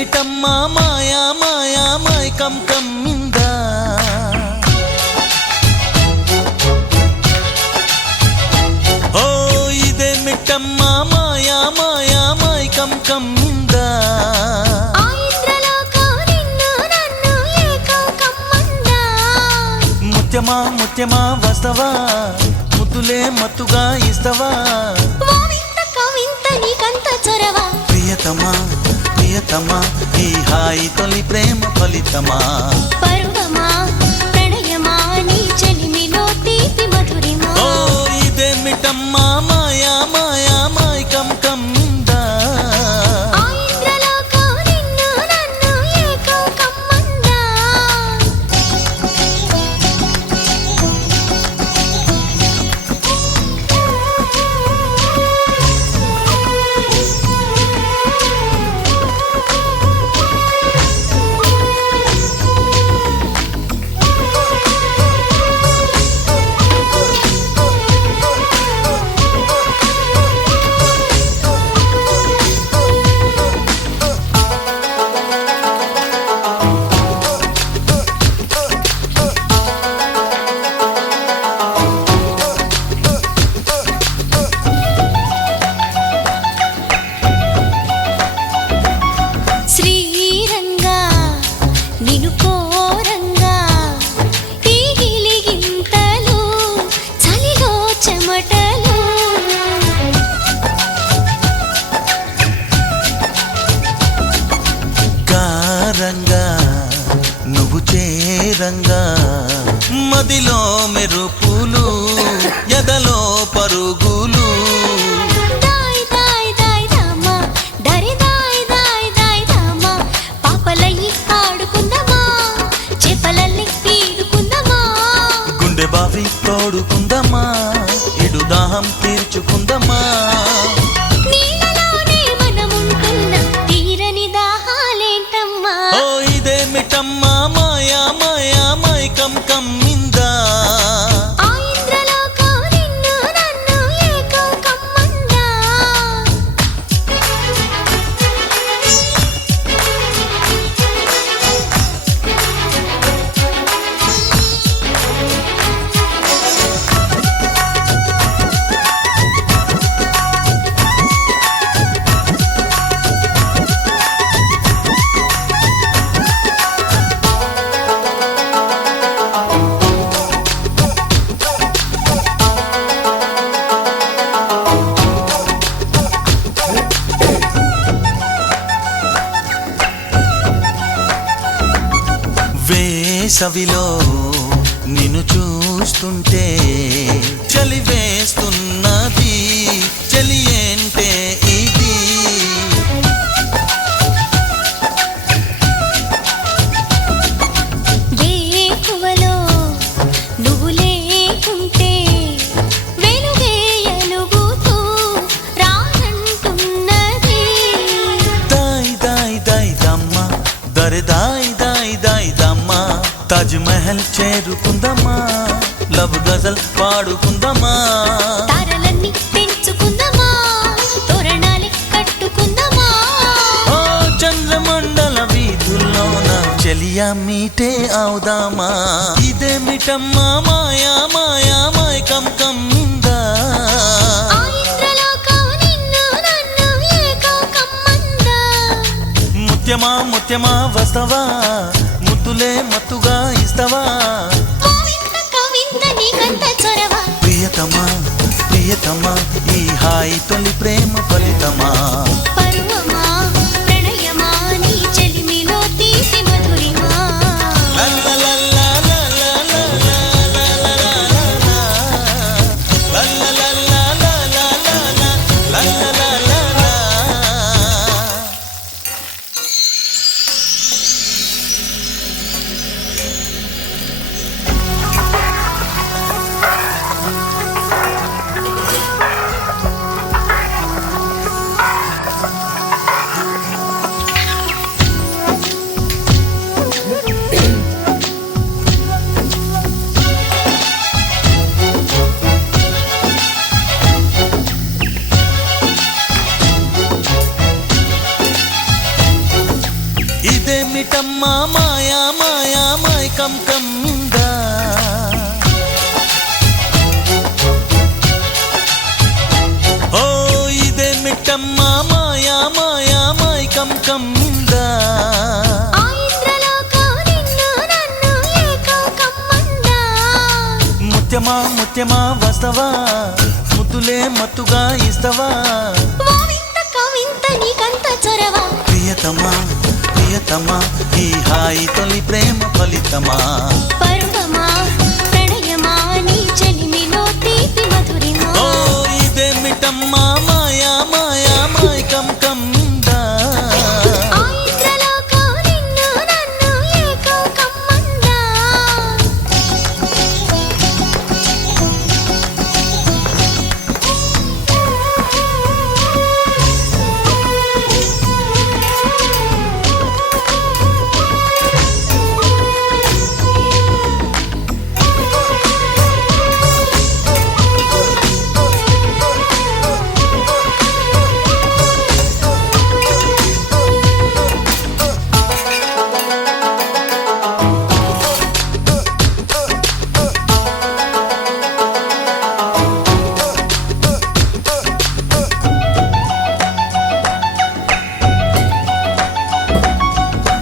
ఇదేమిటమ్మా మాయా మాయా మైకం కమ్మిందా ఓ ఇదేమిటమ్మా మాయా మాయా మైకం కమ్మిందా ముత్యమా ముత్యమా వస్తవా ముద్దులే మత్తుగా ఇస్తవా ప్రియతమా ప్రియతమా ఈ హాయి తొలి ప్రేమ ఫలితమా పరువమా ప్రణయమా నీ చెలిమిలో తీపి మధురిమా ఓ ఇదేమిటమ్మా మాయా మాయా మైకం కమ్మిందా నువ్వు చేరంగా మదిలో మెరుపులు ఎదలో పరుగులు గుండె బావి తోడుకుందమ్మా ఇడు దాహం తీర్చుకుందమ్మా ఇదేమిటమ్మా మాయా మాయా మైకం కమ్మిందా వేసవిలో నిన్ను చూస్తుంటే చలి వేస్తున్నది చలి ఏంటే ఇది వేకువలో నువ్వు లేకుంటే వెలుగే ఎలుగుతూ రానంటున్నది దాయ్ దాయ్ దాయ్ దమ్మ దరి దాయ్ దాయ్ దాయ్ దమ్మ తాజ్ మహల్ చేరుకుందమ్మా లవ్ గజల్ పాడుకుందమ్మా తారలన్నీ పెంచుకుందమా తోరణాలే కట్టుకుందమా ఓ చంద్రమండల వీధుల్లోన చెలియా మీటే అవుదామా ఇదేమిటమ్మా మాయా మాయా మైకం కమ్మిందా ముత్యమా ముత్యమా వస్తవా ముద్దులే మత్తుగా ఇస్తవా ప్రియతమా ప్రియతమా ఈ హాయి తొలి ప్రేమ ఫలితమా పరువమా ప్రణయమా నీ చెలిమిలో తీపి మధురిమా ఇదేమిటమ్మా మాయా మాయా మైకం కమ్మిందా ఓ ఇదేమిటమ్మా మాయా మాయా మైకం కమ్మిందా ఆ ఇంద్రలోకం నిన్ను నన్ను ఏకం కమ్మందా. ముత్యమా ముత్యమా వస్తవా ముద్దులే మత్తుగా ఇస్తవా ఓ వింత కవింత నీకంత చొరవ. ప్రియతమా ప్రియతమా ఈ హాయి తొలి ప్రేమ ఫలితమా పరువమా ప్రణయమా నీ చెలిమిలో తీపి మధురిమా. ఓ ఇదేమిటమ్మా మాయా మాయా మైకం కమ్మిందా ఆ ఇంద్రలోకం నిన్ను నన్ను ఏకం కమ్మందా.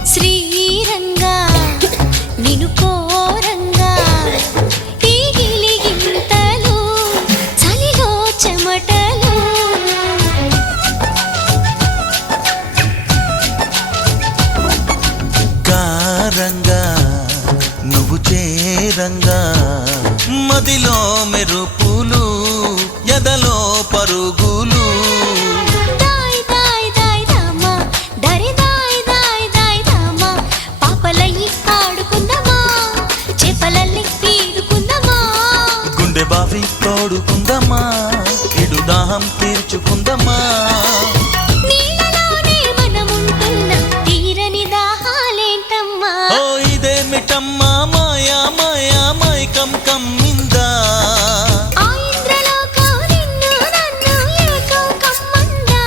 శ్రీరంగా నిను కోరంగా ఈ గిలిగింతలు చలిలో చెమటలు. కారంగా నువ్వు చేరంగా మదిలో మెరుపులు ఎదలో పరుగులు దాయ్ దాయ్ దాయ్ రామా దరి దాయ్ దాయ్ దాయ్ రామా. పాపలయ్యి ఆడుకుందామా చేపలల్లి ఈదుకుందామా. గుండె బావి తోడుకుందమ్మా ఇడు దాహం తీర్చుకుందమ్మా నీళ్ళలోనే మనముంటున్న తీరని దాహాలేంటమ్మా. ఓ ఇదేమిటమ్మా మాయా మాయా మైకం కమ్మిందా ఆ ఇంద్రలోకం నిన్ను నన్ను ఏకం కమ్మందా.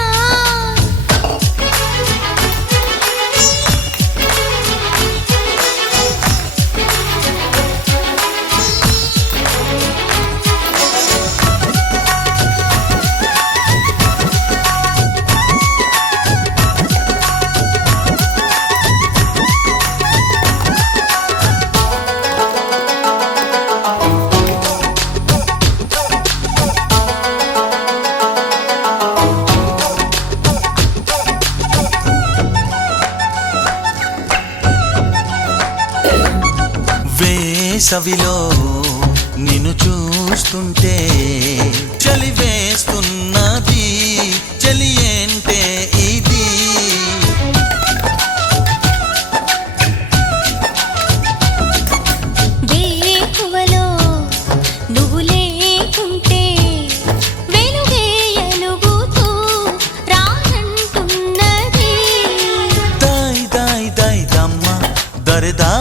వేసవిలో నిన్ను చూస్తుంటే చలి వేస్తున్నది చలి ఏంటే ఇది వేకువలో నువ్వు లేకుంటే వెలుగే ఎలుగుతూ రానంటున్నది. దాయ్ దాయ్ దాయ్ దమ్మ దరిదాయ్